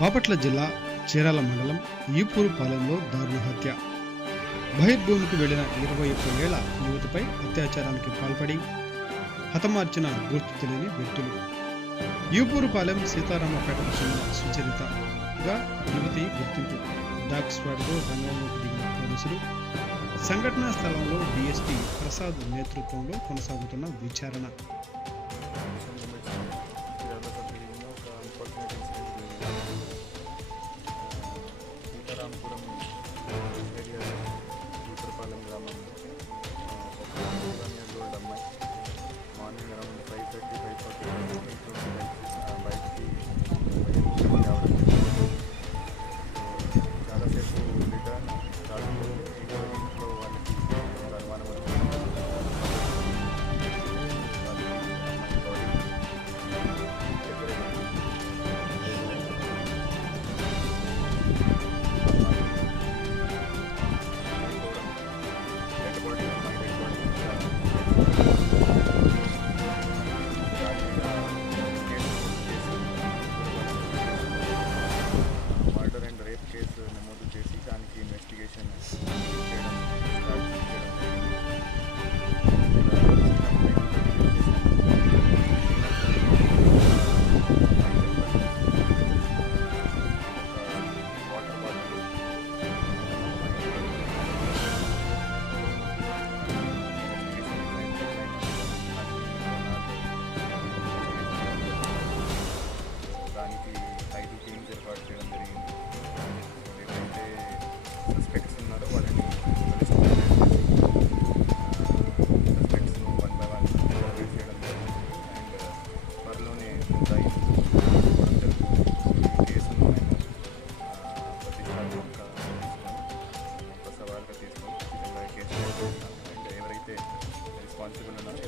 బాపట్ల జిల్లా చీరాల మండలం ఈపూరుపాలెంలో దారుణ హత్య. బహిర్భూమికి వెళ్లిన 21 ఏళ్ల యువతిపై అత్యాచారానికి పాల్పడి హతమార్చిన గుర్తు తెలియని వ్యక్తులు. ఈపూరుపాలెం సీతారామపేటకు చెందిన సుచరితగా యువతి గుర్తింపు. డాగ్ స్క్వాడ్తో రంగంలోకి దిగిన పోలీసులు. సంఘటనా స్థలంలో డీఎస్పీ ప్రసాద్ నేతృత్వంలో కొనసాగుతున్న విచారణ. సీతారాంపురం ఏరియా ఈపూరుపాలెం గ్రామంలో ఒక 21 years old అమ్మాయి మార్నింగ్ అరౌండ్ 5:30, 5:40 బయటికి రావడం జరిగింది. చాలాసేపు రిటర్న్ రాకపోతే ఇంట్లో వాళ్ళకి అనుమానం వచ్చింది. అమ్మాయి బాడీ దగ్గరే మర్డర్ అండ్ రేప్ కేసు నమోదు చేసి దానికి ఇన్వెస్టిగేషన్ చేయడం స్టార్ట్ చేయడం జరిగింది. వాటర్ బాటిల్ దానికి 5 టీమ్స్ ఏర్పాటు చేయడం జరిగింది. ఎవరైతే సస్పెక్ట్స్ ఉన్నారో వాళ్ళని సస్పెక్ట్స్ను 1 by 1 ఇంటర్వ్యూట్ చేయడం జరుగుతుంది. అండ్ త్వరలోనే ముద్దాయి కూడా జరుగుతుంది. ఈ కేసును మేము ప్రతిష్టాత్మకంగా తీసుకొని ఒక సవాల్గా తీసుకొని ఖచ్చితంగా కేసు చేస్తున్నాం. అండ్ ఎవరైతే రెస్పాన్సిబుల్ ఉన్నారో